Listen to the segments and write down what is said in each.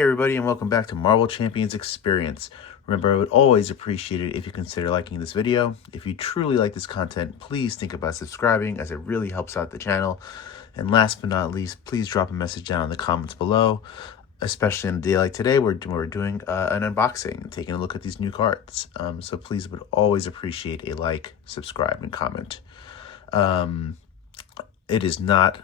Hey everybody, and welcome back to Marvel Champions Experience. Remember, I would always appreciate it if you consider liking this video. If you truly like this content, please think about subscribing, as it really helps out the channel. And last but not least, please drop a message down in the comments below, especially on a day like today where we're doing an unboxing and taking a look at these new cards. So please would always appreciate a like, subscribe, and comment. It is not...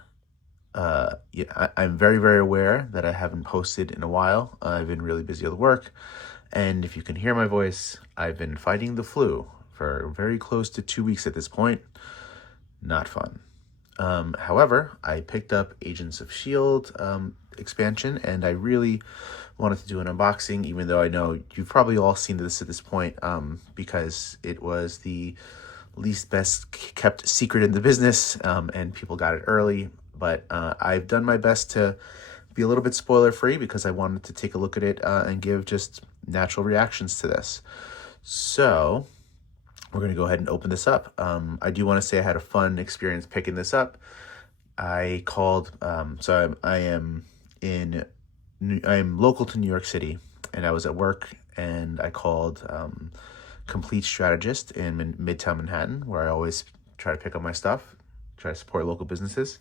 I'm very, very aware that I haven't posted in a while. I've been really busy with work. And if you can hear my voice, I've been fighting the flu for very close to 2 weeks at this point. Not fun. However, I picked up Agents of S.H.I.E.L.D. Expansion, and I really wanted to do an unboxing, even though I know you've probably all seen this at this point, because it was the least best kept secret in the business, and people got it early. But I've done my best to be a little bit spoiler free because I wanted to take a look at it and give just natural reactions to this. So we're going to go ahead and open this up. I do want to say I had a fun experience picking this up. I called, I am local to New York City, and I was at work, and I called Complete Strategist in Midtown Manhattan, where I always try to pick up my stuff, try to support local businesses.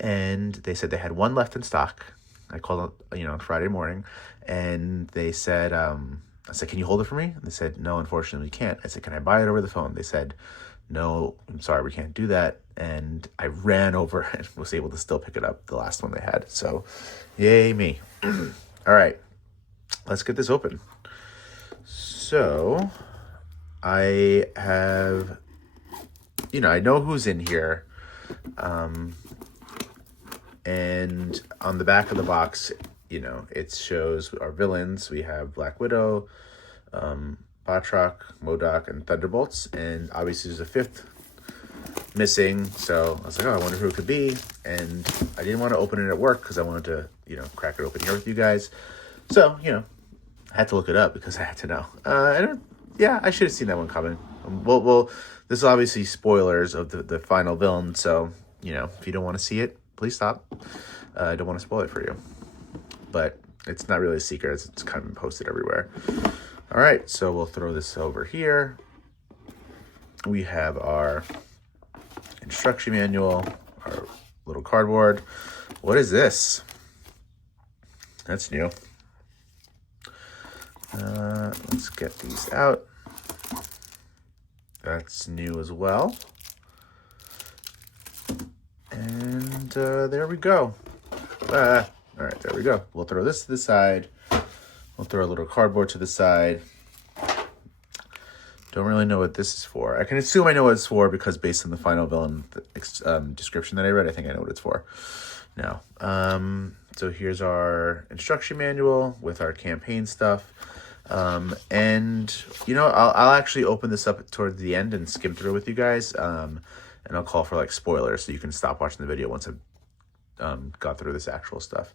And they said they had one left in stock. I called, on Friday morning, and they said, I said, can you hold it for me? And they said, no, unfortunately we can't. I said, can I buy it over the phone? They said, no, I'm sorry, we can't do that. And I ran over and was able to still pick it up, the last one they had. So yay me. All right, let's get this open. So I have, I know who's in here. And on the back of the box, it shows our villains. We have Black Widow, Batroc, MODOK, and Thunderbolts. And obviously there's a fifth missing. So I was like, oh, I wonder who it could be. And I didn't want to open it at work because I wanted to, crack it open here with you guys. So, I had to look it up because I had to know. I should have seen that one coming. Well, this is obviously spoilers of the final villain. So, if you don't want to see it, please stop. I don't want to spoil it for you. But it's not really a secret. It's kind of been posted everywhere. All right, so we'll throw this over here. We have our instruction manual, our little cardboard. What is this? That's new. Let's get these out. That's new as well. And there we go. All right, there we go. We'll throw this to the side. We'll throw a little cardboard to the side. Don't really know what this is for. I can assume I know what it's for because based on the final villain description that I read, I think I know what it's for now. So here's our instruction manual with our campaign stuff. And, I'll actually open this up towards the end and skim through with you guys. And I'll call for spoilers so you can stop watching the video once I've got through this actual stuff.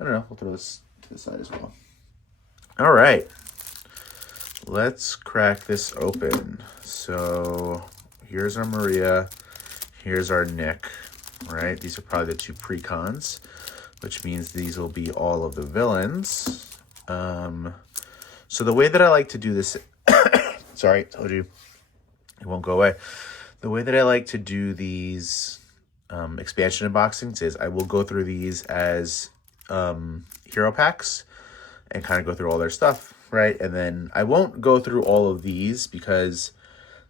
I don't know. We'll throw this to the side as well. All right. Let's crack this open. So here's our Maria. Here's our Nick. Right? These are probably the two pre-cons, which means these will be all of the villains. So the way that I like to do this... Sorry, told you it won't go away. The way that I like to do these expansion unboxings is I will go through these as hero packs and kind of go through all their stuff, right? And then I won't go through all of these because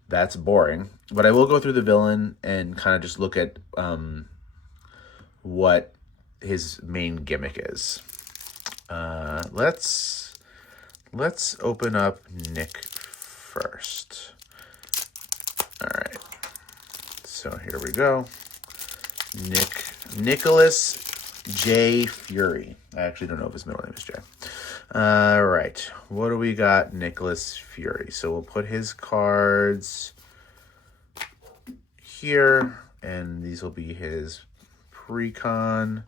that's boring, but I will go through the villain and kind of just look at what his main gimmick is. Let's open up Nick first. All right. So here we go. Nicholas J. Fury. I actually don't know if his middle name is J. All right. What do we got? Nicholas Fury. So we'll put his cards here, and these will be his pre-con.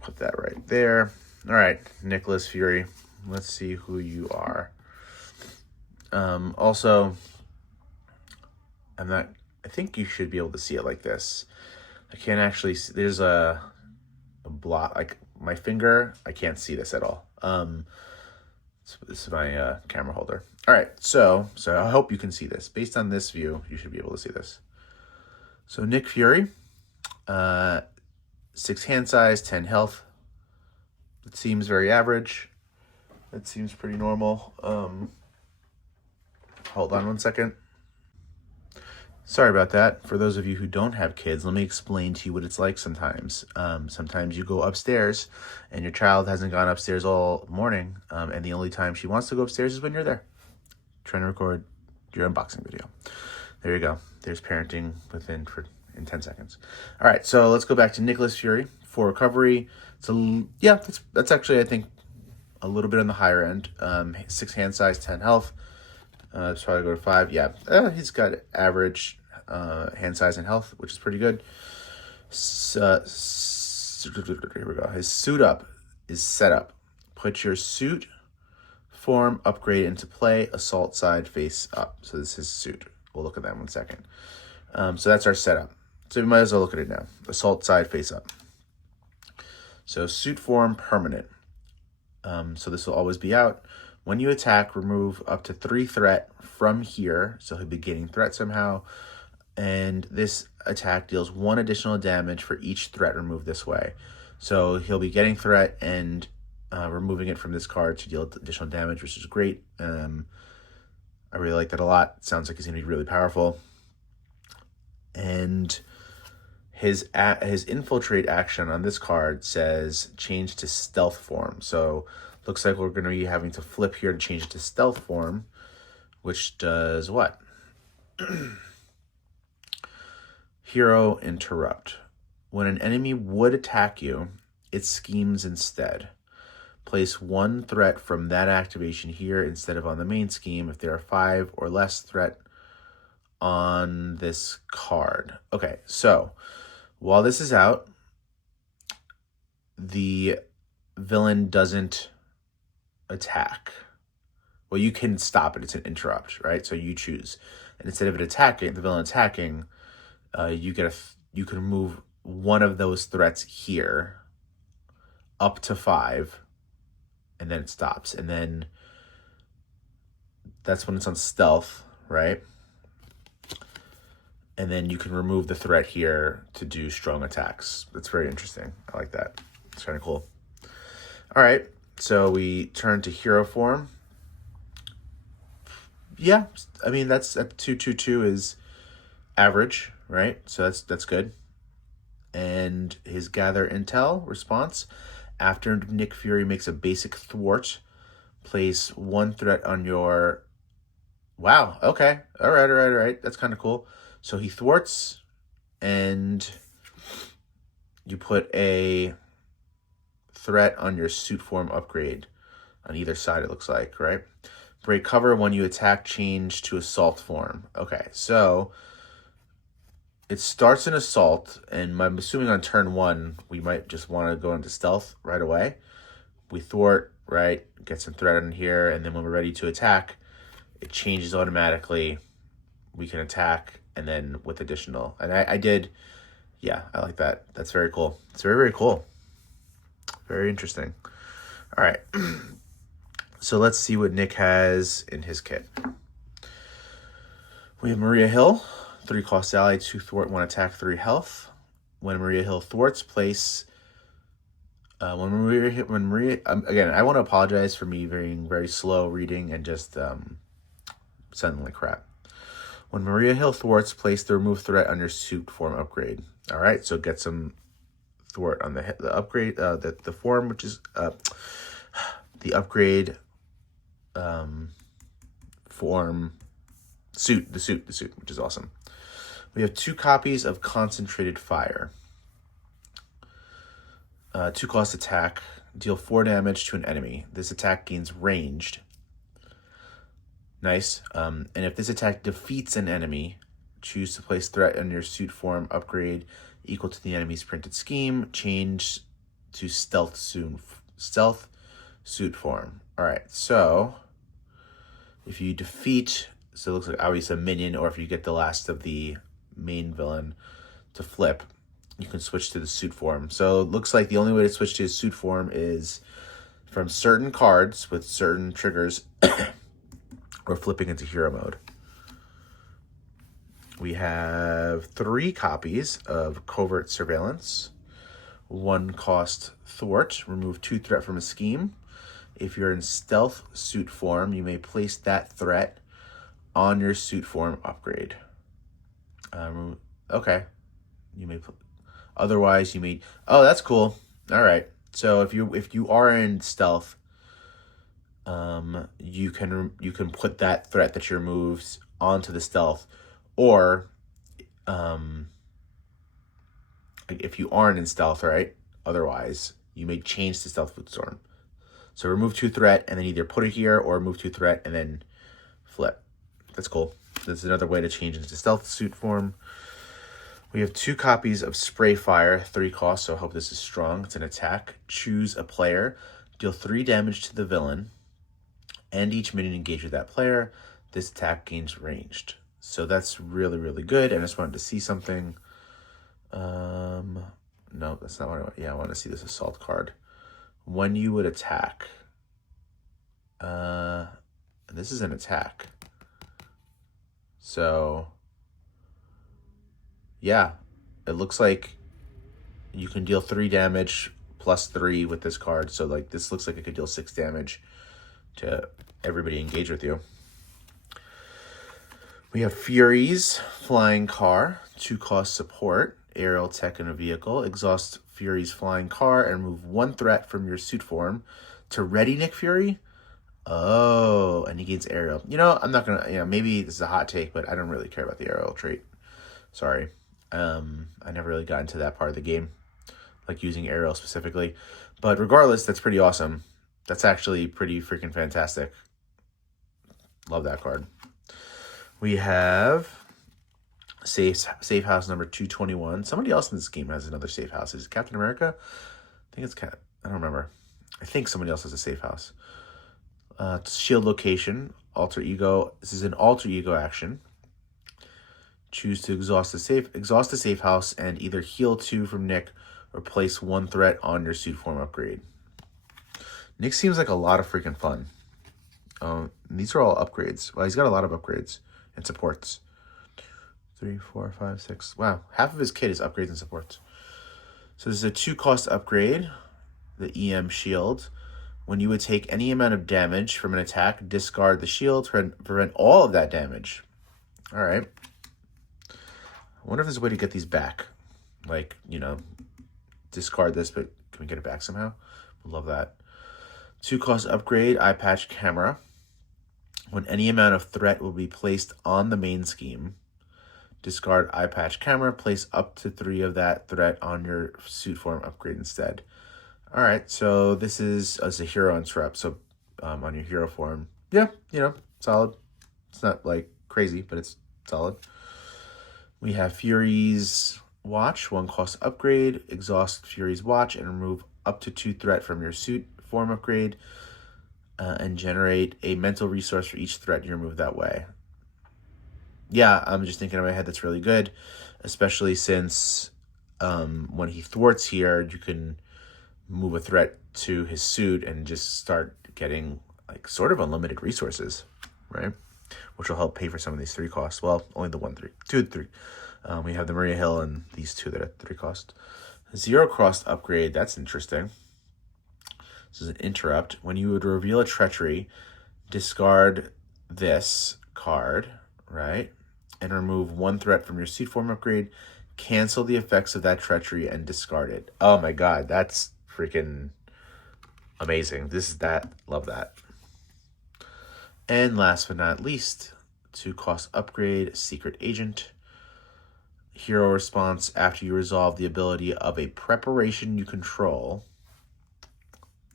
Put that right there. All right, Nicholas Fury. Let's see who you are. Also, I think you should be able to see it like this. I can't actually see, there's a block, like my finger, I can't see this at all. So this is my camera holder. All right, so I hope you can see this. Based on this view, you should be able to see this. So Nick Fury, 6 hand size, 10 health. It seems very average. It seems pretty normal. Hold on one second. Sorry about that. For those of you who don't have kids, let me explain to you what it's like sometimes. Sometimes you go upstairs and your child hasn't gone upstairs all morning, and the only time she wants to go upstairs is when you're there, trying to record your unboxing video. There you go. There's parenting in 10 seconds. All right, so let's go back to Nicholas Fury for recovery. So yeah, that's actually, I think, a little bit on the higher end. 6 hand size, 10 health. It's probably go to 5. Yeah, he's got average hand size and health, which is pretty good. Here we go. His suit up is set up. Put your suit form upgrade into play. Assault side face up. So this is his suit. We'll look at that in 1 second. So that's our setup. So we might as well look at it now. Assault side face up. So suit form permanent. So this will always be out. When you attack, remove up to 3 threat from here. So he'll be gaining threat somehow. And this attack deals 1 additional damage for each threat removed this way. So he'll be getting threat and removing it from this card to deal additional damage, which is great. I really like that a lot. It sounds like he's going to be really powerful. And his infiltrate action on this card says change to stealth form. So looks like we're going to be having to flip here to change it to stealth form, which does what? Hero interrupt. When an enemy would attack you, it schemes instead. Place 1 threat from that activation here instead of on the main scheme if there are 5 or less threat on this card. Okay, so while this is out, the villain doesn't attack. Well, you can stop it. It's an interrupt, right? So you choose. And instead of the villain attacking, you can move 1 of those threats here up to 5, and then it stops. And then that's when it's on stealth, right? And then you can remove the threat here to do strong attacks. That's very interesting. I like that. It's kind of cool. All right, so we turn to hero form. Yeah, I mean, that's at 2/2/2 is average, right? So that's good. And his gather intel response. After Nick Fury makes a basic thwart, place 1 threat on your... Wow, okay. All right. That's kind of cool. So he thwarts, and you put a threat on your suit form upgrade on either side, it looks like, right? Break cover when you attack, change to assault form. Okay, so it starts in assault, and I'm assuming on turn 1, we might just want to go into stealth right away. We thwart, right? Get some threat in here, and then when we're ready to attack, it changes automatically. We can attack, and then with additional. And I did, yeah, I like that. That's very cool. It's very, very cool. Very interesting. All right. So let's see what Nick has in his kit. We have Maria Hill, 3 cost ally, 2 thwart, 1 attack, 3 health. When Maria Hill thwarts, place... when Maria again, I want to apologize for me being very slow reading and just sounding like crap. When Maria Hill thwarts, place the remove threat on your suit form upgrade. All right, so get some thwart on the upgrade, the form, which is the upgrade form suit, the suit, which is awesome. We have 2 copies of Concentrated Fire. 2 cost attack, deal 4 damage to an enemy. This attack gains ranged. Nice. And if this attack defeats an enemy, choose to place threat on your suit form upgrade equal to the enemy's printed scheme. Change to stealth suit form. All right. So if you defeat, so it looks like obviously a minion, or if you get the last of the main villain to flip, you can switch to the suit form. So it looks like the only way to switch to his suit form is from certain cards with certain triggers or flipping into hero mode. We have 3 copies of Covert Surveillance. 1 cost Thwart. Remove 2 threat from a scheme. If you're in stealth suit form, you may place that threat on your suit form upgrade. Okay. You may otherwise you may. Oh, that's cool. All right. So if you are in stealth, you can put that threat that you removed onto the stealth, or if you aren't in stealth, right? Otherwise, you may change to stealth footstorm. So remove 2 threat and then either put it here or remove 2 threat and then flip. That's cool. That's another way to change into stealth suit form. We have 2 copies of Spray Fire, 3 costs, so I hope this is strong. It's an attack. Choose a player. Deal 3 damage to the villain. And each minion engaged with that player. This attack gains ranged. So that's really, really good. I just wanted to see something. No, that's not what I want. Yeah, I want to see this assault card. When you would attack. This is an attack. So, yeah, it looks like you can deal 3 damage plus 3 with this card. So, like, this looks like it could deal 6 damage to everybody engaged with you. We have Fury's Flying Car, 2 cost support, aerial tech in a vehicle. Exhaust Fury's Flying Car and remove 1 threat from your suit form to ready Nick Fury. Oh, and he gains aerial. You know, I'm not going to, maybe this is a hot take, but I don't really care about the aerial trait. Sorry. I never really got into that part of the game, like using aerial specifically. But regardless, that's pretty awesome. That's actually pretty freaking fantastic. Love that card. We have safe house number 221. Somebody else in this game has another safe house. Is it Captain America? I think it's I don't remember. I think somebody else has a safe house. Shield location, alter ego. This is an alter ego action. Choose to exhaust the safe house and either heal 2 from Nick or place 1 threat on your suit form upgrade. Nick seems like a lot of freaking fun. These are all upgrades. Well, he's got a lot of upgrades and supports. 3, 4, 5, 6. Wow, half of his kit is upgrades and supports. So this is a 2 cost upgrade, the EM shield. When you would take any amount of damage from an attack, discard the shield to prevent all of that damage. All right. I wonder if there's a way to get these back. Like, discard this, but can we get it back somehow? Love that. 2 cost upgrade, eye patch camera. When any amount of threat will be placed on the main scheme, discard eye patch camera, place up to 3 of that threat on your suit form upgrade instead. All right, so this is as a hero interrupt. So on your hero form, yeah, solid. It's not like crazy, but it's solid. We have Fury's Watch, 1 cost upgrade. Exhaust Fury's Watch and remove up to 2 threat from your suit form upgrade, and generate a mental resource for each threat you remove that way. Yeah, I'm just thinking in my head that's really good, especially since when he thwarts here, you can move a threat to his suit and just start getting like sort of unlimited resources, right? Which will help pay for some of these 3 costs. Well, only the 2, 3. We have the Maria Hill and these 2 that are 3 cost. 0 cost upgrade, that's interesting. This is an interrupt. When you would reveal a treachery, discard this card, right? And remove 1 threat from your suit form upgrade. Cancel the effects of that treachery and discard it. Oh my god, that's freaking amazing. This is that. Love that. And last but not least, 2 cost upgrade, Secret Agent. Hero response after you resolve the ability of a preparation you control.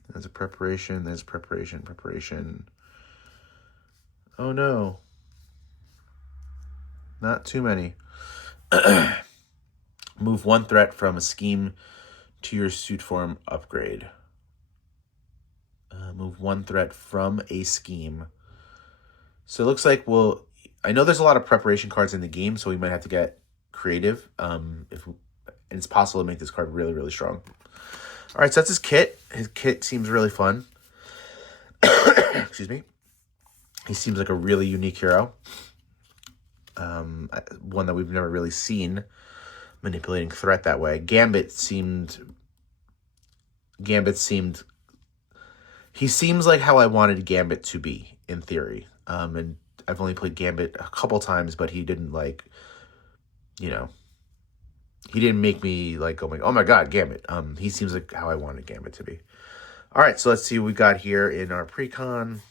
There's a preparation, there's preparation. Oh no. Not too many. Move 1 threat from a scheme to your suit form upgrade. Move 1 threat from a scheme. So it looks like, I know there's a lot of preparation cards in the game, so we might have to get creative. and it's possible to make this card really, really strong. All right, so that's his kit. His kit seems really fun. Excuse me. He seems like a really unique hero. One that we've never really seen manipulating threat that way. Gambit seemed... He seems like how I wanted Gambit to be, in theory. And I've only played Gambit a couple times, but he didn't, like, you know... He didn't make me, like, go, oh my god, Gambit. He seems like how I wanted Gambit to be. All right, so let's see what we got here in our pre-con.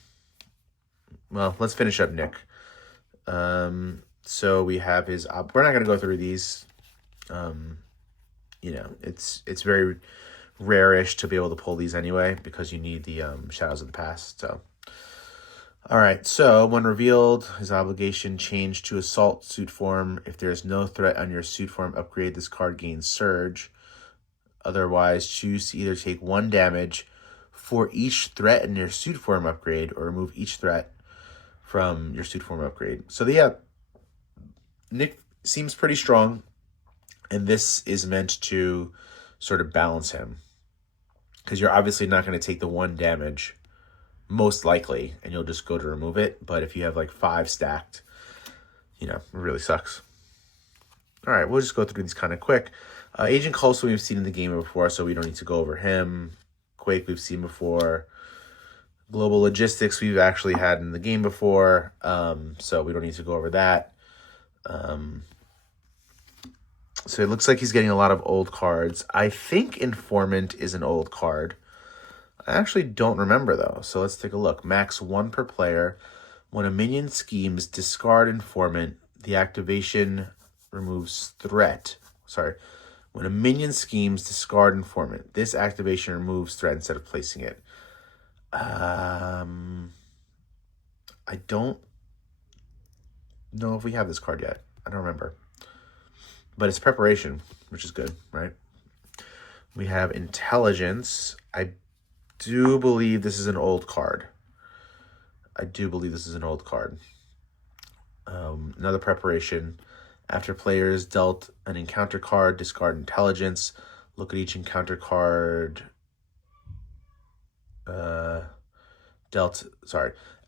Well, let's finish up Nick. So we have his... we're not going to go through these. You know, it's very rare-ish to be able to pull these anyway, because you need the Shadows of the Past. So, all right, so when revealed, his obligation changed to Assault suit form. If there is no threat on your suit form upgrade, this card gains Surge. Otherwise, choose to either take 1 damage for each threat in your suit form upgrade, or remove each threat from your suit form upgrade. So yeah, Nick seems pretty strong, and this is meant to sort of balance him, because you're obviously not going to take the 1 damage, most likely, and you'll just go to remove it. But if you have like 5 stacked, you know, it really sucks. All right, we'll just go through these kind of quick. Agent Coulson we've seen in the game before, so we don't need to go over him. Quake we've seen before. Global Logistics we've actually had in the game before, so we don't need to go over that. So it looks like he's getting a lot of old cards. I think Informant is an old card. I actually don't remember, though, so let's take a look. Max 1 per player. When a minion schemes, discard Informant. The activation removes threat. Sorry. When a minion schemes, discard Informant. This activation removes threat instead of placing it. I don't know if we have this card yet. I don't remember. But it's Preparation, which is good, right? We have Intelligence. I do believe this is an old card. Another Preparation. After players dealt an encounter card, discard Intelligence. Look at each encounter card.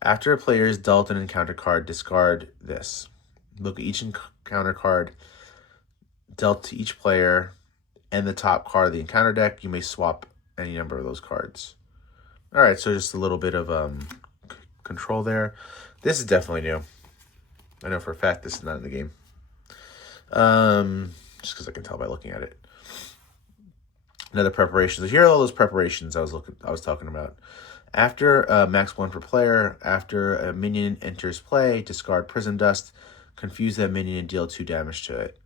After a player is dealt an encounter card, discard this. Look at each encounter card dealt to each player and the top card of the encounter deck. You may swap any number of those cards. All right, so just a little bit of control there. This is definitely new. I know for a fact this is not in the game. Just because I can tell by looking at it. Another Preparation. So here are all those preparations I was talking about. After max 1 per player, after a minion enters play, discard Prison Dust, confuse that minion and deal 2 damage to it.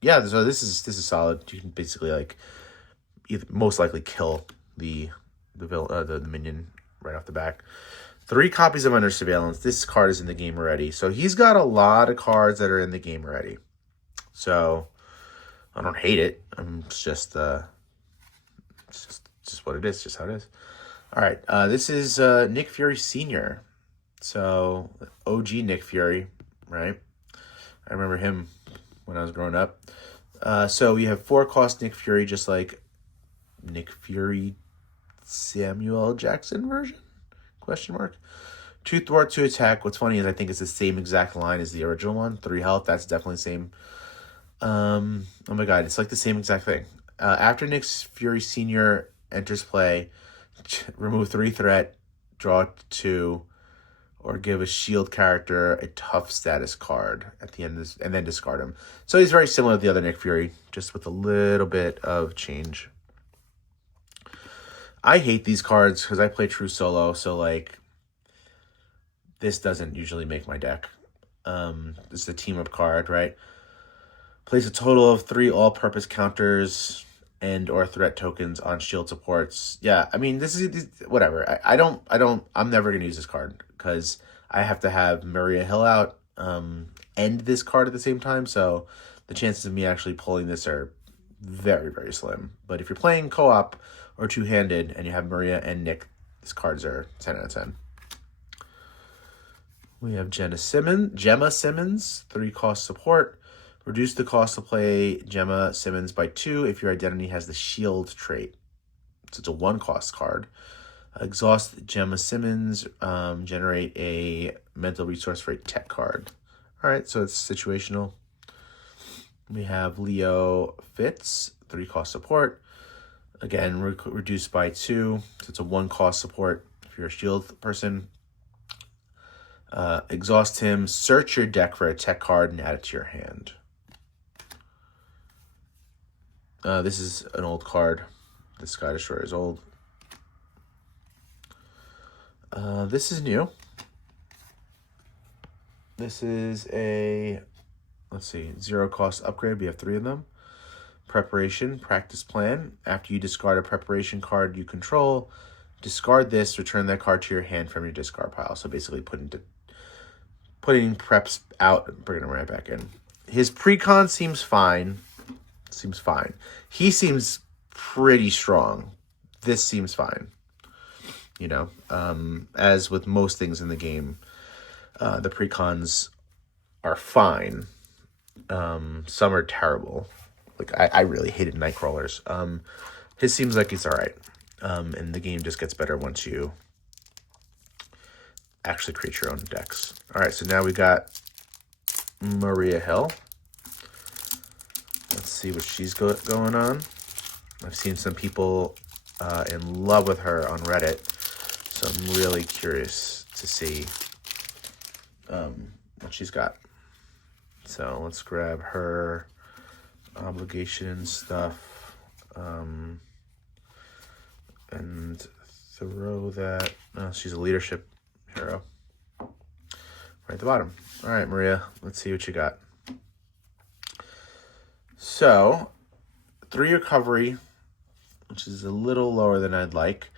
Yeah, so this is solid. You can basically like most likely kill the minion right off the back. 3 copies of Under Surveillance. This card is in the game already. So he's got a lot of cards that are in the game already. So I don't hate it. It's just what it is, just how it is. All right, this is Nick Fury Sr. So OG Nick Fury, right? I remember him when I was growing up. So we have 4-cost Nick Fury, just like Nick Fury Samuel Jackson version? Question mark. 2 thwart, 2 attack. What's funny is I think it's the same exact line as the original one. 3 health, that's definitely the same. Oh my god, it's like the same exact thing. After Nick Fury Sr. enters play, remove 3 threat, draw 2, or give a shield character a tough status card at the end of this, and then discard him. So he's very similar to the other Nick Fury, just with a little bit of change. I hate these cards because I play true solo, so like this doesn't usually make my deck. This is a team-up card, right? Place a total of 3 all-purpose counters and or threat tokens on shield supports. Yeah, I mean, this is whatever. I'm never gonna use this card because I have to have Maria Hill out and this card at the same time. So the chances of me actually pulling this are very, very slim. But if you're playing co-op or two-handed and you have Maria and Nick, these cards are 10 out of 10. We have Gemma Simmons, 3-cost support. Reduce the cost to play Gemma Simmons by 2 if your identity has the shield trait. So it's a 1-cost card. Exhaust Gemma Simmons, generate a mental resource for a tech card. All right, so it's situational. We have Leo Fitz, 3-cost support. Again, reduced by 2, so it's a 1-cost support if you're a shield person. Exhaust him, search your deck for a tech card and add it to your hand. This is an old card. The Sky Destroyer is old. This is new. This is a, let's see, 0-cost upgrade. We have 3 of them. Preparation, practice plan. After you discard a preparation card you control, discard this, return that card to your hand from your discard pile. So basically putting preps out and bringing them right back in. His precon seems fine. He seems pretty strong. This seems fine. You know, as with most things in the game, the precons are fine. Some are terrible. Like, I really hated Nightcrawlers. His seems like he's all right. And the game just gets better once you actually create your own decks. All right, so now we got Maria Hill. Let's see what she's going on. I've seen some people in love with her on Reddit, so I'm really curious to see what she's got. So let's grab her obligation stuff and throw that. Oh, she's a leadership hero. Right at the bottom. All right, Maria, let's see what you got. So, 3 recovery, which is a little lower than I'd like.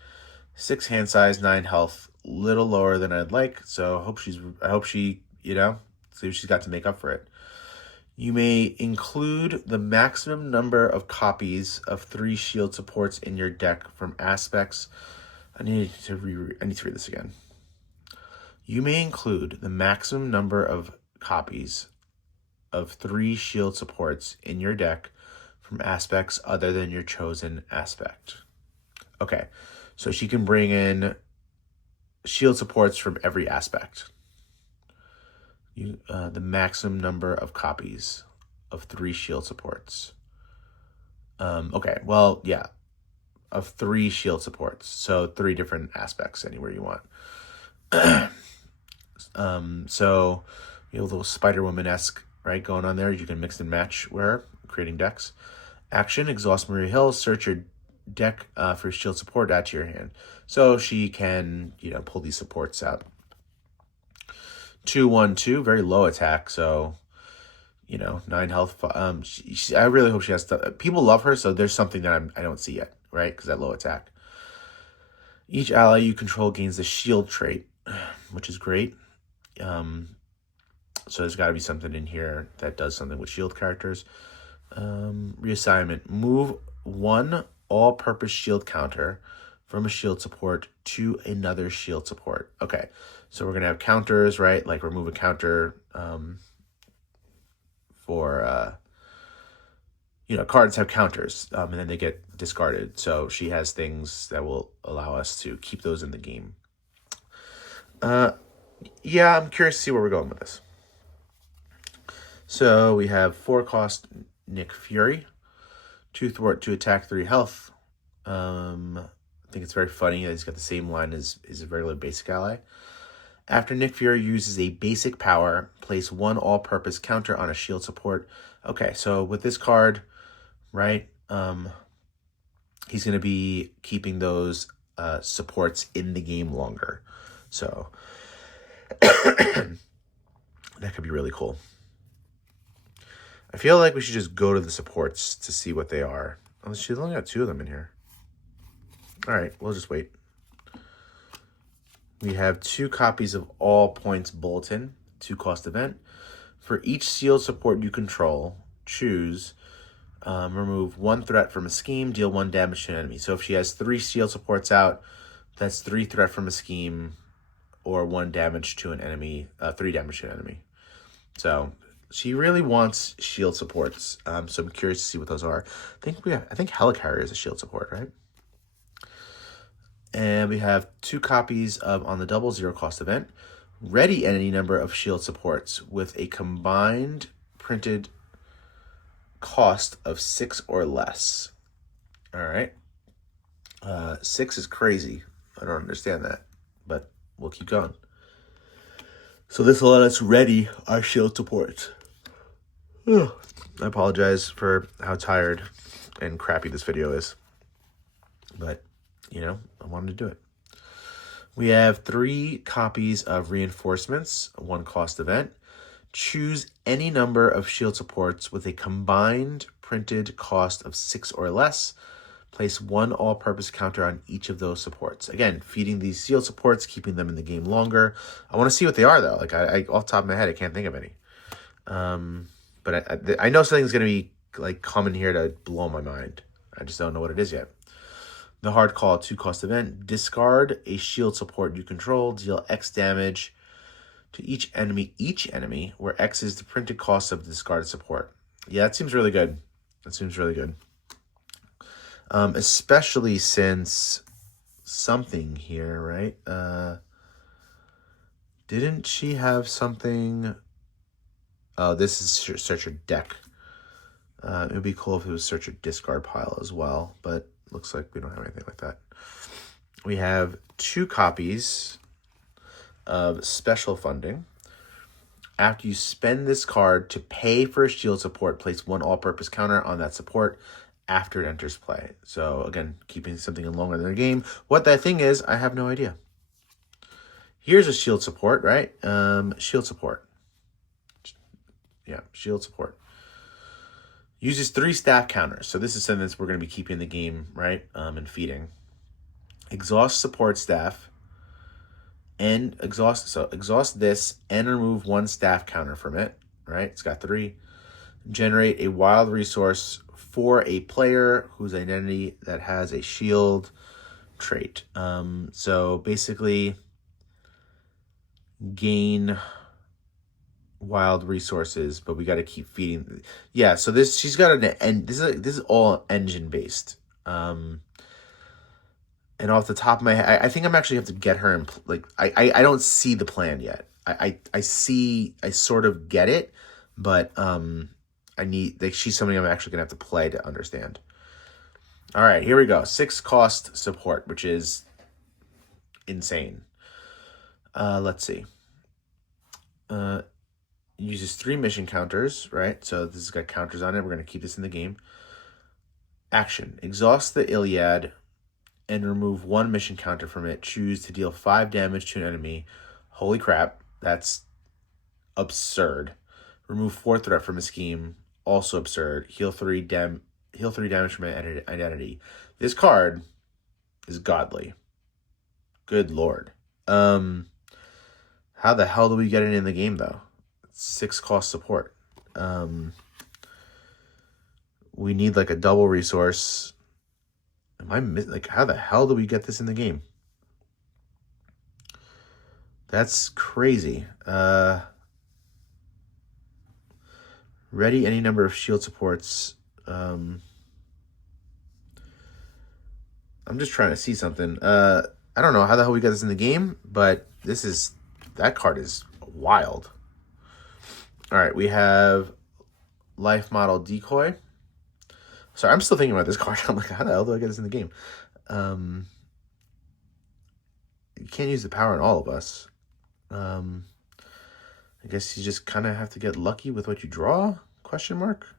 6 hand size, 9 health, little lower than I'd like. So I hope she, you know, see what she's got to make up for it. You may include the maximum number of copies of 3 shield supports in your deck from aspects. I need to read this again. You may include the maximum number of copies of 3 shield supports in your deck from aspects other than your chosen aspect. Okay, so she can bring in shield supports from every aspect. The maximum number of copies of 3 shield supports. Okay, well, yeah, of 3 shield supports. So 3 different aspects anywhere you want. So you have a little Spider-Woman-esque, right, going on there. You can mix and match with her, creating decks. Action, exhaust Maria Hill, search your deck for shield support, add to your hand. So she can, you know, pull these supports out. 2/1/2, very low attack, so, you know, 9 health. I really hope she has stuff. People love her, so there's something that I don't see yet, right? Because that low attack. Each ally you control gains the shield trait, which is great. So there's got to be something in here that does something with shield characters. Reassignment. Move 1 all-purpose shield counter from a shield support to another shield support. Okay, so we're going to have counters, right? Like remove a counter for, you know, cards have counters, and then they get discarded. So she has things that will allow us to keep those in the game. Yeah, I'm curious to see where we're going with this. So we have 4-cost Nick Fury, 2 thwart, 2 attack, 3 health. I think it's very funny that he's got the same line as a regular basic ally. After Nick Fury uses a basic power, place 1 all-purpose counter on a shield support. Okay, so with this card, right, he's going to be keeping those supports in the game longer. So that could be really cool. I feel like we should just go to the supports to see what they are. Oh, she's only got 2 of them in here. All right, we'll just wait. We have 2 copies of All Points Bulletin, 2-cost event. For each shield support you control, choose, remove 1 threat from a scheme, deal 1 damage to an enemy. So if she has 3 shield supports out, that's 3 threat from a scheme, or 1 damage to an enemy, 3 damage to an enemy. So She really wants shield supports, so I'm curious to see what those are. I think Helicarrier is a shield support, right? And we have 2 copies of on the double 0 cost event. Ready any number of shield supports with a combined printed cost of 6 or less. All right. 6 is crazy. I don't understand that, but we'll keep going. So this will let us ready our shield supports. I apologize for how tired and crappy this video is, but I wanted to do it. We have 3 copies of reinforcements, 1 cost event. Choose any number of shield supports with a combined printed cost of 6 or less. Place 1 all-purpose counter on each of those supports. Again, feeding these shield supports, keeping them in the game longer. I want to see what they are, though. Like, I off the top of my head, I can't think of any. But I know something's going to be, like, coming here to blow my mind. I just don't know what it is yet. The hard call 2 cost event. Discard a shield support you control. Deal X damage to each enemy, where X is the printed cost of the discarded support. Yeah, that seems really good. Especially since something here, right? Didn't she have something? Oh, this is search your deck. It would be cool if it was search your discard pile as well, but looks like we don't have anything like that. We have 2 copies of special funding. After you spend this card to pay for a shield support, place 1 all-purpose counter on that support after it enters play. So again, keeping something in longer than a game. What that thing is, I have no idea. Here's a shield support, right? Shield support. Yeah, shield support. Uses 3 staff counters. So this is something that we're going to be keeping in the game, right? And feeding. Exhaust support staff. And exhaust this and remove 1 staff counter from it, right? It's got 3. Generate a wild resource for a player whose identity that has a shield trait. So basically gain wild resources, but we got to keep feeding. Yeah, so she's got this is all engine based. And off the top of my head, I think I'm actually have to get her in. Like, I don't see the plan yet. I sort of get it, but I need, like, she's somebody I'm actually gonna have to play to understand. All right, here we go. 6 cost support, which is insane. Let's see. Uses 3 mission counters, right? So this has got counters on it. We're gonna keep this in the game. Action: exhaust the Iliad and remove 1 mission counter from it. Choose to deal 5 damage to an enemy. Holy crap, that's absurd. Remove 4 threat from a scheme. Also absurd. Heal 3 damage from an identity. This card is godly. Good lord. How the hell do we get it in the game, though? 6 cost support. We need like a double resource. How the hell do we get this in the game? That's crazy. Ready any number of shield supports. I'm just trying to see something. I don't know how the hell we got this in the game, but that card is wild. All right, we have Life Model Decoy. Sorry, I'm still thinking about this card. I'm like, how the hell do I get this in the game? You can't use the power on all of us. I guess you just kind of have to get lucky with what you draw? Question mark?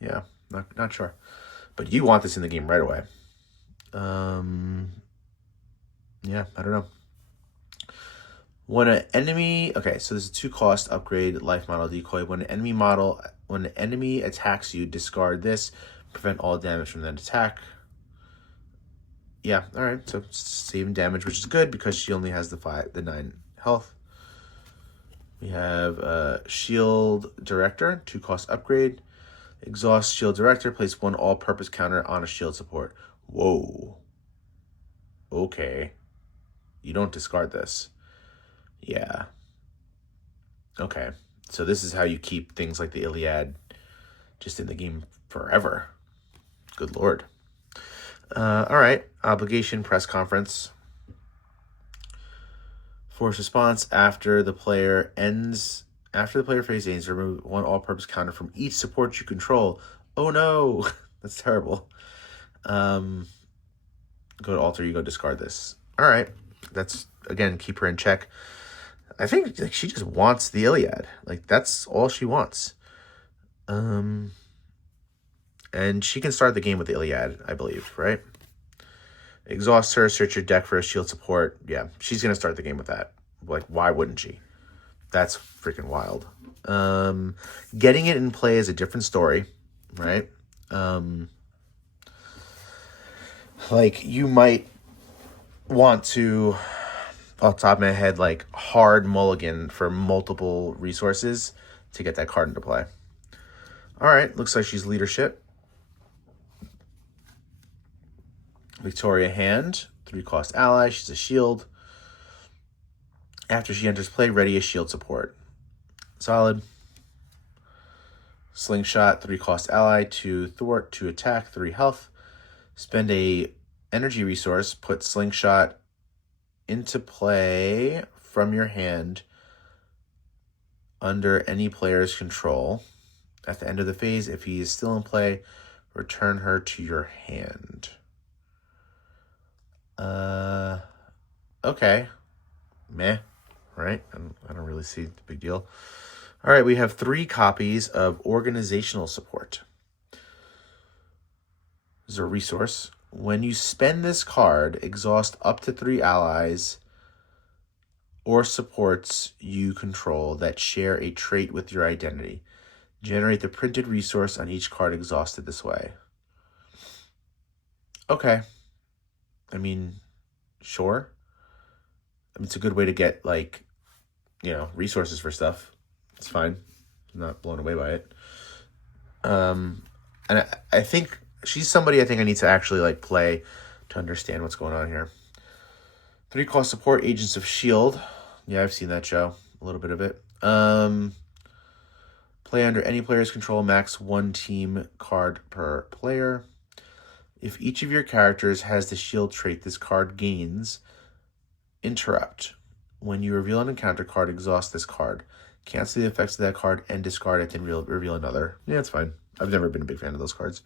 Yeah, not sure. But you want this in the game right away. Yeah, I don't know. When an enemy, okay, so this is 2 cost upgrade Life Model Decoy. When an enemy attacks you, discard this, prevent all damage from that attack. Yeah, all right, so saving damage, which is good because she only has the 9 health. We have Shield Director, 2 cost upgrade. Exhaust Shield Director, place 1 all-purpose counter on a shield support. Whoa. Okay. You don't discard this. Yeah. Okay. So this is how you keep things like the Iliad just in the game forever. Good Lord. All right. Obligation press conference. Force response after the player phase ends, remove one all-purpose counter from each support you control. Oh no, that's terrible. Go to alter ego, discard this. All right. That's, again, keep her in check. I think like she just wants the Iliad. Like that's all she wants. And she can start the game with the Iliad, I believe, right? Exhaust her, search your deck for a shield support. Yeah, she's gonna start the game with that. Like, why wouldn't she? That's freaking wild. Getting it in play is a different story, right? Like you might want to, off the top of my head, like hard mulligan for multiple resources to get that card into play. All right, looks like she's leadership. Victoria hand, 3-cost ally. She's a shield. After she enters play, ready a shield support. Solid. Slingshot, 3-cost ally, 2 thwart, 2 attack, 3 health. Spend a energy resource, put Slingshot into play from your hand under any player's control. At the end of the phase, if he is still in play, return her to your hand. Okay. Meh. Right? I don't really see the big deal. All right, we have 3 copies of Organizational Support. This is a resource. When you spend this card, exhaust up to 3 allies or supports you control that share a trait with your identity. Generate the printed resource on each card exhausted this way. Okay. I mean, sure. I mean, it's a good way to get, like, you know, resources for stuff. It's fine. I'm not blown away by it. And I think she's somebody I think I need to actually, like, play to understand what's going on here. 3-cost support, Agents of S.H.I.E.L.D. Yeah, I've seen that show. A little bit of it. Play under any player's control, max 1 team card per player. If each of your characters has the shield trait, this card gains Interrupt. When you reveal an encounter card, exhaust this card. Cancel the effects of that card and discard it, then reveal another. Yeah, it's fine. I've never been a big fan of those cards.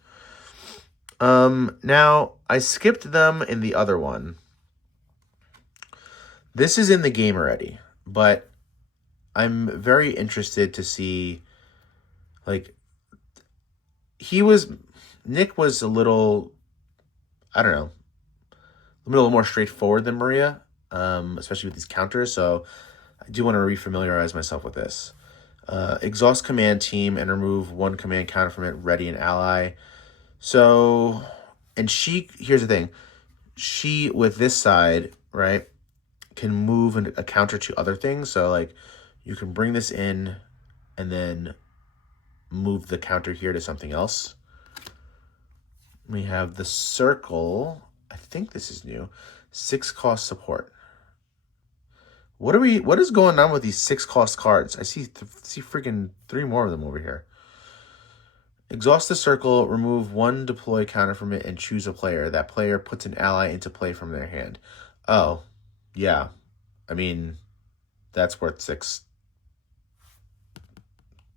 Now, I skipped them in the other one. This is in the game already, but I'm very interested to see, like, Nick was a little, I don't know, a little more straightforward than Maria, especially with these counters, so I do want to refamiliarize myself with this. Exhaust command team and remove 1 command counter from it, ready an ally. So, and here's the thing, she, with this side, right, can move a counter to other things, so, like, you can bring this in and then move the counter here to something else. We have the circle. I think this is new. 6-cost support. What is going on with these 6-cost cards? I see freaking 3 more of them over here. Exhaust the circle, remove 1 deploy counter from it, and choose a player. That player puts an ally into play from their hand. Oh, yeah. I mean, that's worth 6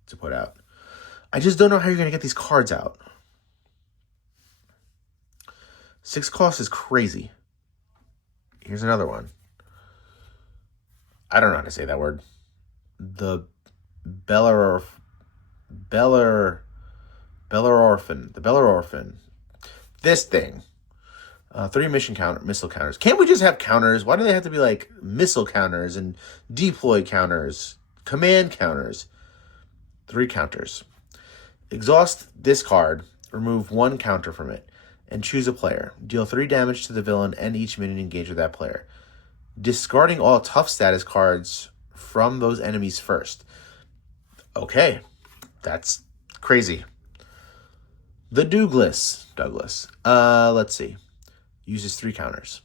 to put out. I just don't know how you're going to get these cards out. 6 cost is crazy. Here's another one. I don't know how to say that word. The Bellerorphin. This thing. 3 missile counters. Can't we just have counters? Why do they have to be like missile counters and deploy counters, command counters? 3 counters. Exhaust this card, remove 1 counter from it, and choose a player. Deal 3 damage to the villain and each minion engaged with that player. Discarding all tough status cards from those enemies first. Okay, that's crazy. The Douglas. Let's see. Uses 3 counters.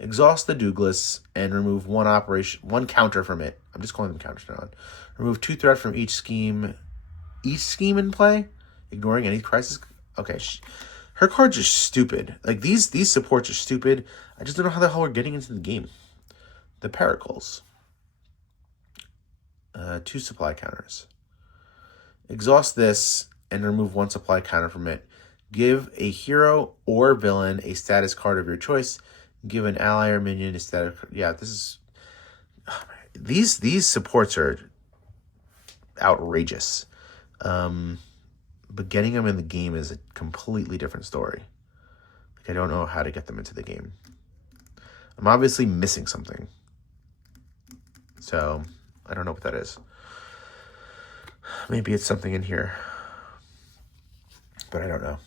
Exhaust the Douglas and remove 1 counter from it. I'm just calling them counters now. Remove 2 threat from each scheme in play, ignoring any crisis. Okay, her cards are stupid. Like, these supports are stupid. I just don't know how the hell we're getting into the game. The Pericles. 2 supply counters. Exhaust this and remove 1 supply counter from it. Give a hero or villain a status card of your choice. Give an ally or minion a status card. Yeah, this is... Oh, these supports are outrageous. But getting them in the game is a completely different story. Like, I don't know how to get them into the game. I'm obviously missing something. So, I don't know what that is. Maybe it's something in here. But I don't know.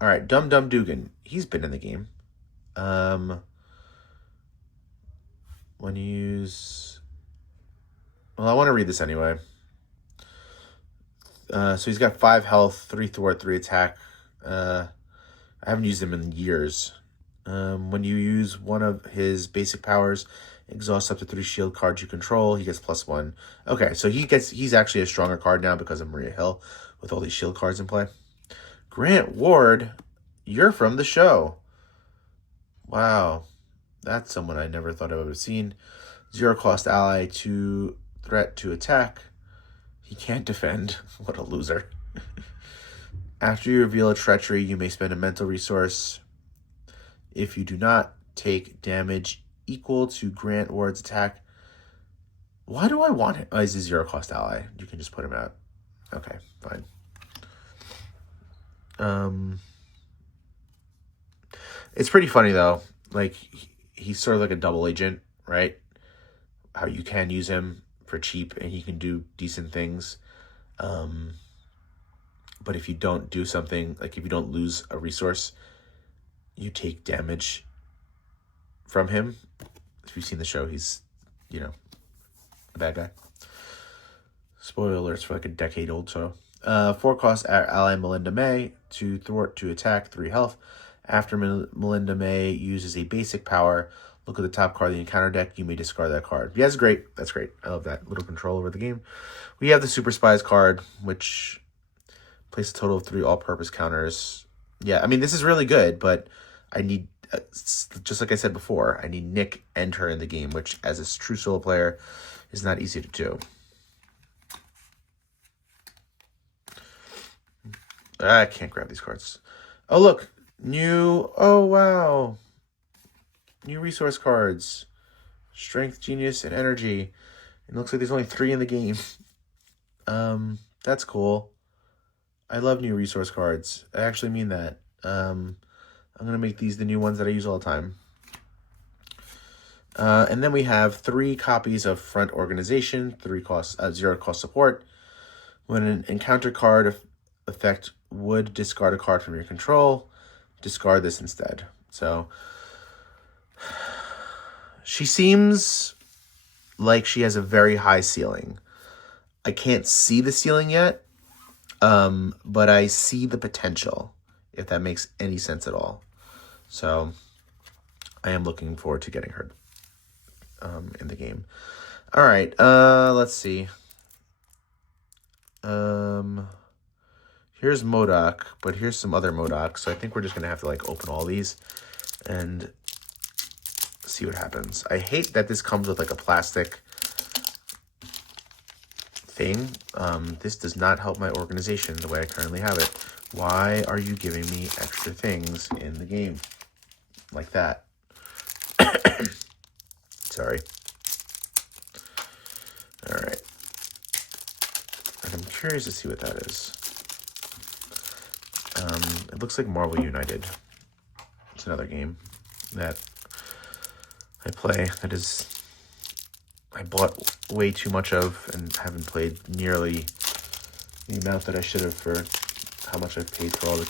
Alright, Dum Dum Dugan. He's been in the game. When you use... Well, I want to read this anyway. So he's got 5 health, 3 thwart, 3 attack. I haven't used him in years. When you use one of his basic powers, exhaust up to 3 shield cards you control, he gets +1. Okay, so he's actually a stronger card now because of Maria Hill with all these shield cards in play. Grant Ward, you're from the show. Wow. That's someone I never thought I would have seen. 0 cost ally, 2 threat, 2 attack. He can't defend. What a loser. After you reveal a treachery, you may spend a mental resource. If you do not, take damage equal to Grant Ward's attack. Why do I want him? Oh, he's a 0 cost ally. You can just put him out. Okay, fine. It's pretty funny though. Like, he's sort of like a double agent, right? How you can use him for cheap and he can do decent things. But if you don't do something, like if you don't lose a resource, you take damage from him. If you've seen the show, he's, a bad guy. Spoiler alerts for like a decade old show. 4 cost ally Melinda May, 2 thwart, 2 attack, 3 health. After Melinda May uses a basic power, look at the top card of the encounter deck. You may discard that card. Yeah, that's great. That's great. I love that little control over the game. We have the Super Spies card, which places a total of 3 all-purpose counters. Yeah, I mean, this is really good, but I need, just like I said before, I need Nick and her in the game, which, as a true solo player, is not easy to do. I can't grab these cards. Oh, look. Oh, wow. New resource cards. Strength, Genius, and Energy. It looks like there's only 3 in the game. That's cool. I love new resource cards. I actually mean that. I'm going to make these the new ones that I use all the time. And then we have 3 copies of Front Organization, 0 cost support. When an encounter card effect would discard a card from your control, discard this instead. So she seems like she has a very high ceiling. I can't see the ceiling yet, but I see the potential, if that makes any sense at all. So I am looking forward to getting her in the game. All right, let's see. Here's MODOK, but here's some other MODOK. So I think we're just going to have to like open all these and see what happens. I hate that this comes with like a plastic thing. This does not help my organization the way I currently have it. Why are you giving me extra things in the game like that? Sorry. All right. And I'm curious to see what that is. It looks like Marvel United. It's another game that I play that is I bought way too much of and haven't played nearly the amount that I should have for how much I've paid for all the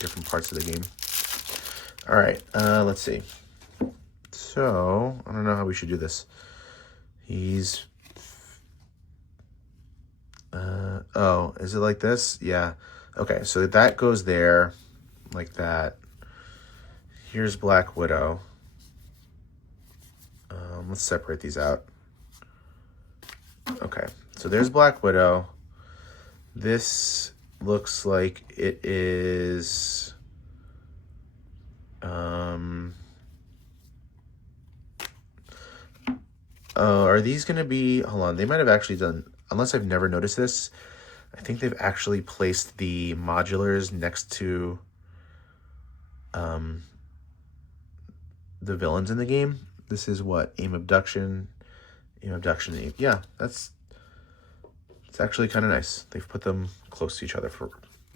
different parts of the game. All right, let's see. So, I don't know how we should do this. He's... oh, is it like this? Yeah. Okay, so that goes there, like that. Here's Black Widow. Let's separate these out. Okay, so there's Black Widow. This looks like it is... are these going to be... Hold on, they might have actually done... Unless I've never noticed this, I think they've actually placed the modulars next to the villains in the game. This is what? Aim abduction, aim. Yeah, it's actually kind of nice. They've put them close to each other for...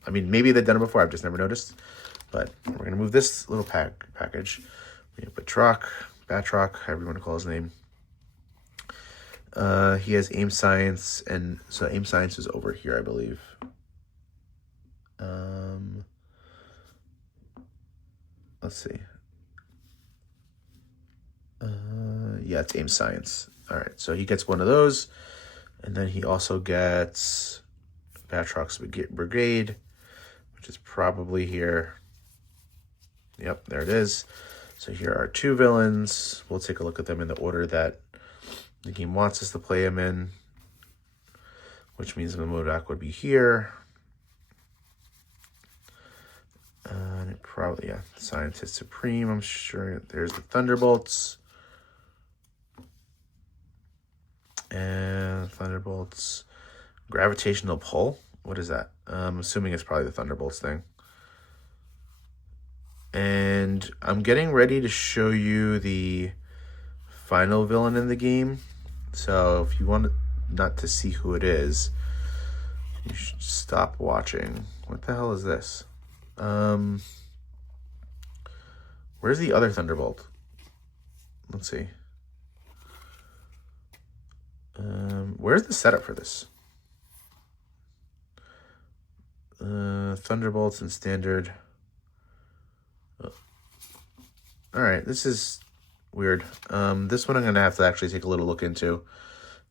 I mean, maybe they've done it before. I've just never noticed. But we're going to move this little package. We have Batroc, however you want to call his name. He has aim science, and so aim science is over here, I believe. Let's see. Yeah, it's aim science. All right, so he gets one of those, and then he also gets Batroc's brigade, which is probably here. Yep, there it is. So here are two villains. We'll take a look at them in the order that the game wants us to play them in, which means the MODOK would be here. And it probably, yeah, Scientist Supreme, I'm sure. There's the Thunderbolts. And Thunderbolts. Gravitational Pull? What is that? I'm assuming it's probably the Thunderbolts thing. And I'm getting ready to show you the final villain in the game. So if you want not to see who it is, you should stop watching. What the hell is this? Where's the other Thunderbolt? Let's see. Where's the setup for this? Thunderbolts and standard. Oh. All right, this is weird. This one I'm gonna have to actually take a little look into.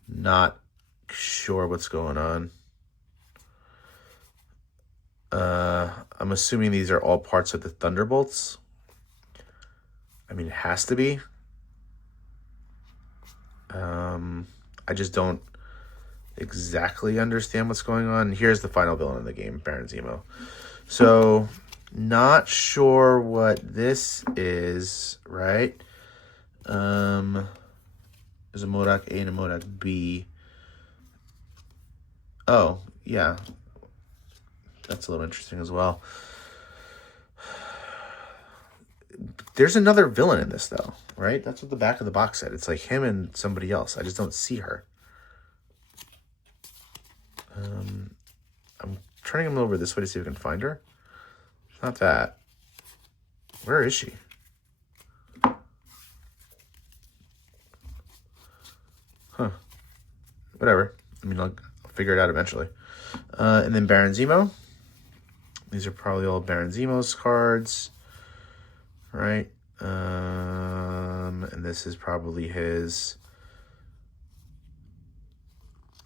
Not sure what's going on. I'm assuming these are all parts of the Thunderbolts. I mean, it has to be. I just don't exactly understand what's going on. Here's the final villain in the game, Baron Zemo. So, not sure what this is, right? There's a MODOK A and a MODOK B. Oh, yeah. That's a little interesting as well. There's another villain in this, though, right? That's what the back of the box said. It's like him and somebody else. I just don't see her. I'm turning him over this way to see if I can find her. It's not that. Where is she? Huh. Whatever. I mean, I'll figure it out eventually. And then Baron Zemo. These are probably all Baron Zemo's cards. Right? And this is probably his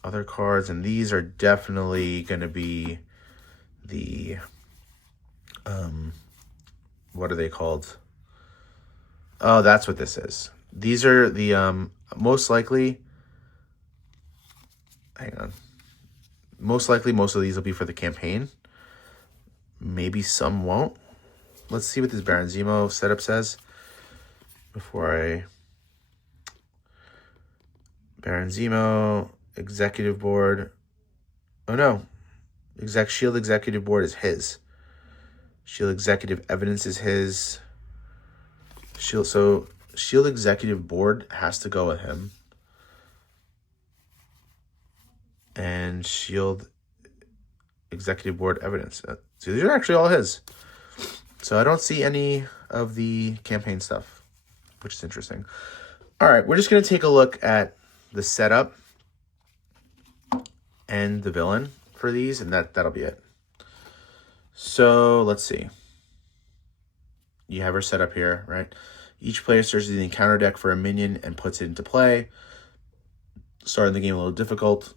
other cards. And these are definitely going to be the... what are they called? Oh, that's what this is. These are the... most likely... Hang on. Most likely, most of these will be for the campaign. Maybe some won't. Let's see what this Baron Zemo setup says before I... Baron Zemo, Executive Board. Oh, no. Shield Executive Board is his. Shield Executive Evidence is his. So Shield Executive Board has to go with him. And Shield Executive Board Evidence. So these are actually all his. So I don't see any of the campaign stuff, which is interesting. All right, we're just going to take a look at the setup and the villain for these, and that'll be it. So let's see. You have her set up here, right? Each player searches the encounter deck for a minion and puts it into play. Starting the game a little difficult.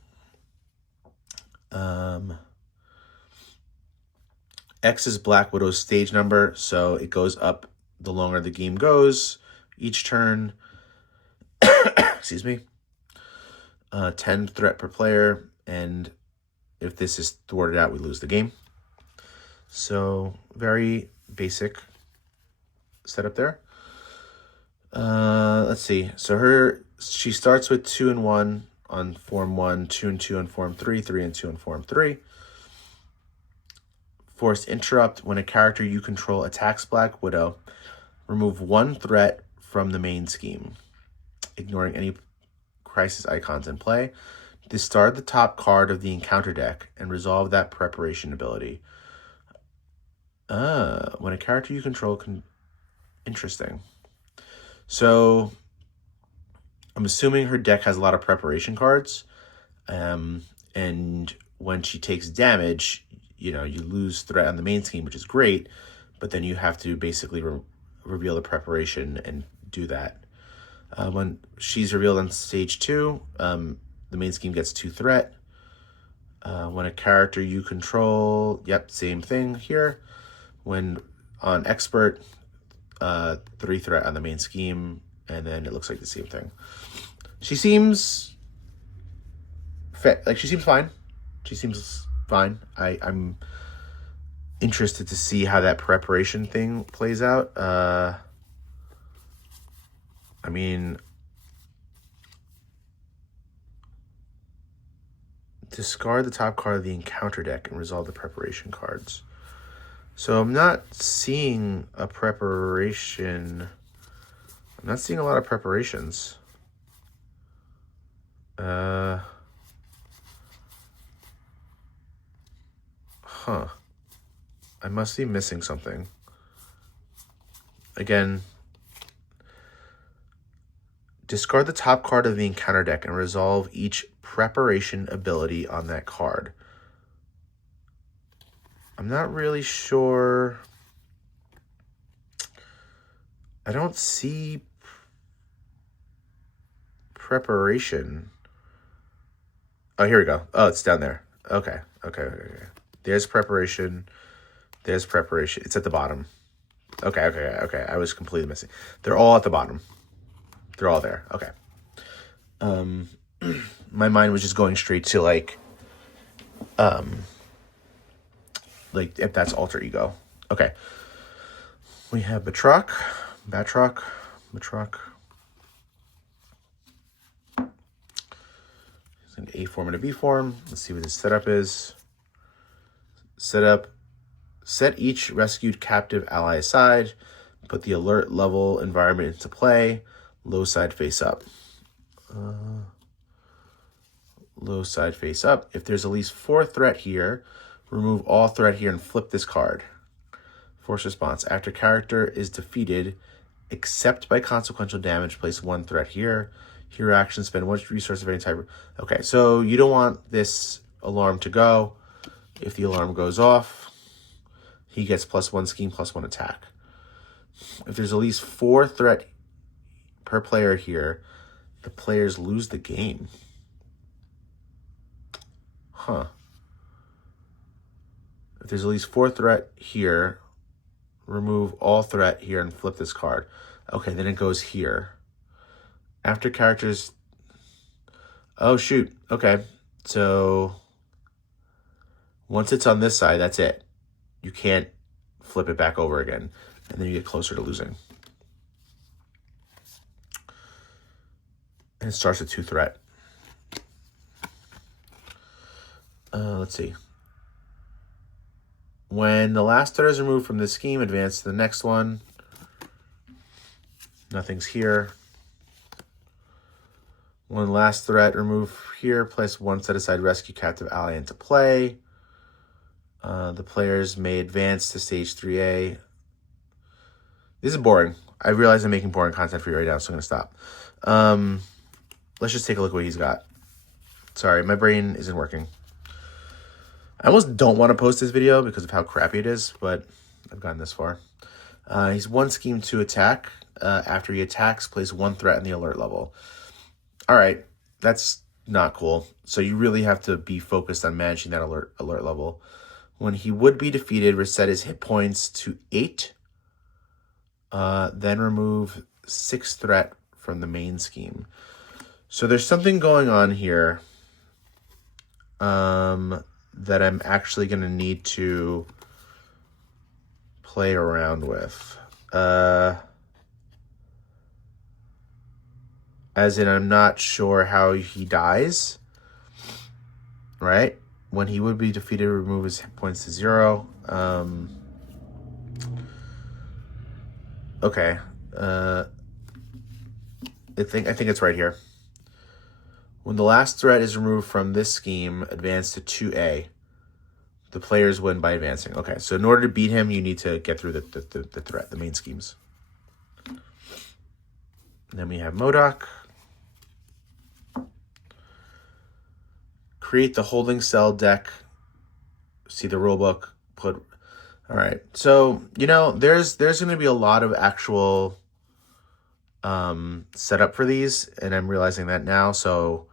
X is Black Widow's stage number, so it goes up the longer the game goes each turn. Excuse me. 10 threat per player, and if this is thwarted out, we lose the game. So very basic setup there. Let's see. So she starts with 2 and 1 on form 1, 2 and 2 on form 3, 3 and 2 on form 3. Forced interrupt. When a character you control attacks Black Widow, remove 1 threat from the main scheme, ignoring any crisis icons in play. Discard the top card of the encounter deck and resolve that preparation ability. When a character you control can... Interesting. So I'm assuming her deck has a lot of preparation cards. And when she takes damage, you lose threat on the main scheme, which is great. But then you have to basically reveal the preparation and do that. When she's revealed on stage 2, the main scheme gets 2 threat. When a character you control, same thing here. When on expert, 3 threat on the main scheme, and then it looks like the same thing. She seems she seems fine. She seems fine. I'm interested to see how that preparation thing plays out. I mean, discard the top card of the encounter deck and resolve the preparation cards. So I'm not seeing a preparation. I'm not seeing a lot of preparations. I must be missing something. Again, discard the top card of the encounter deck and resolve each preparation ability on that card. I'm not really sure. I don't see preparation. Oh, here we go. Oh, it's down there. Okay. There's preparation. There's preparation. It's at the bottom. Okay. I was completely missing. They're all at the bottom. They're all there. Okay. My mind was just going straight to like if that's alter ego. Okay. We have Batroc. It's an A form and a B form. Let's see what his setup is. Setup. Set each rescued captive ally aside. Put the alert level environment into play. Low side face up. Low side face up. If there's at least 4 threat here, remove all threat here and flip this card. Force response. After character is defeated, except by consequential damage, place 1 threat here. Hero action, spend 1 resource of any type. Okay, so you don't want this alarm to go. If the alarm goes off, he gets +1 scheme, +1 attack. If there's at least 4 threat per player here, the players lose the game. If there's at least 4 threat here, remove all threat here and flip this card. Okay, then it goes here. After characters... Oh, shoot. Okay, so once it's on this side, that's it. You can't flip it back over again, and then you get closer to losing. And it starts with 2 threat. Let's see. When the last threat is removed from this scheme, advance to the next one. Nothing's here. When last threat removed here, place 1 set aside rescue captive ally into play. The players may advance to stage 3A. This is boring. I realize I'm making boring content for you right now, so I'm going to stop. Let's just take a look at what he's got. Sorry, my brain isn't working. I almost don't want to post this video because of how crappy it is, but I've gotten this far. He's 1 scheme to attack. After he attacks, place 1 threat in the alert level. All right, that's not cool. So you really have to be focused on managing that alert level. When he would be defeated, reset his hit points to 8. Then remove 6 threat from the main scheme. So there's something going on here that I'm actually going to need to play around with. As in, I'm not sure how he dies, right? When he would be defeated, remove his hit points to 0. Okay. I think it's right here. When the last threat is removed from this scheme, advance to 2A. The players win by advancing. Okay, so in order to beat him, you need to get through the threat, the main schemes. And then we have MODOK. Create the holding cell deck. See the rulebook. All right. So, there's going to be a lot of actual setup for these, and I'm realizing that now. So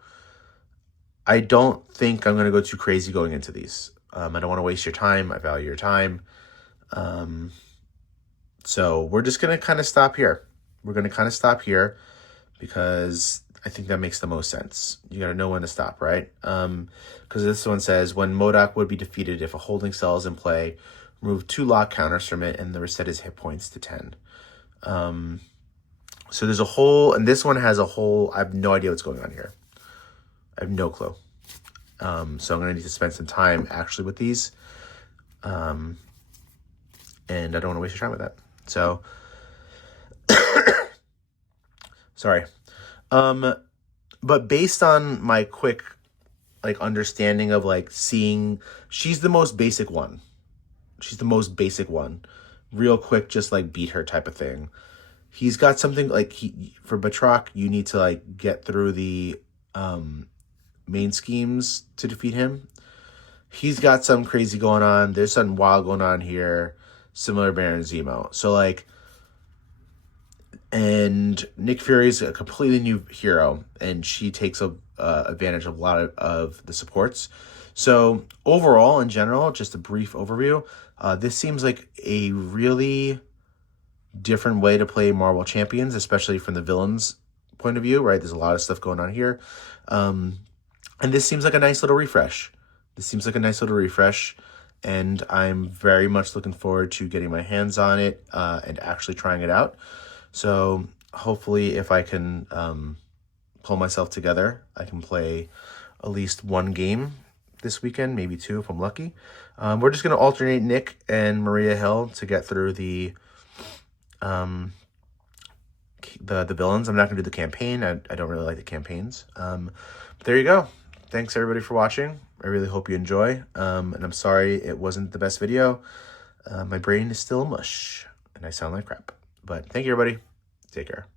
I don't think I'm going to go too crazy going into these. I don't want to waste your time. I value your time. So we're just going to kind of stop here. We're going to kind of stop here because I think that makes the most sense. You got to know when to stop, right? Because this one says, when MODOK would be defeated if a holding cell is in play, remove 2 lock counters from it and reset his hit points to 10. So there's a whole, and this one has a whole, I have no idea what's going on here. I have no clue. So I'm going to need to spend some time actually with these. And I don't want to waste your time with that. So, sorry. But based on my quick, understanding of, seeing, she's the most basic one. She's the most basic one. Real quick, just, beat her type of thing. He's got something, for Batroc, you need to, get through the, main schemes to defeat him. He's got some crazy going on. There's something wild going on here. Similar Baron Zemo. So, and Nick Fury's a completely new hero, and she takes advantage of a lot of the supports. So overall, in general, just a brief overview, this seems like a really different way to play Marvel Champions, especially from the villains' point of view, right? There's a lot of stuff going on here. And this seems like a nice little refresh. And I'm very much looking forward to getting my hands on it and actually trying it out. So hopefully if I can pull myself together, I can play at least 1 game this weekend, maybe 2 if I'm lucky. We're just going to alternate Nick and Maria Hill to get through the villains. I'm not going to do the campaign. I don't really like the campaigns. But there you go. Thanks everybody for watching. I really hope you enjoy. And I'm sorry it wasn't the best video. My brain is still mush and I sound like crap. But thank you, everybody. Take care.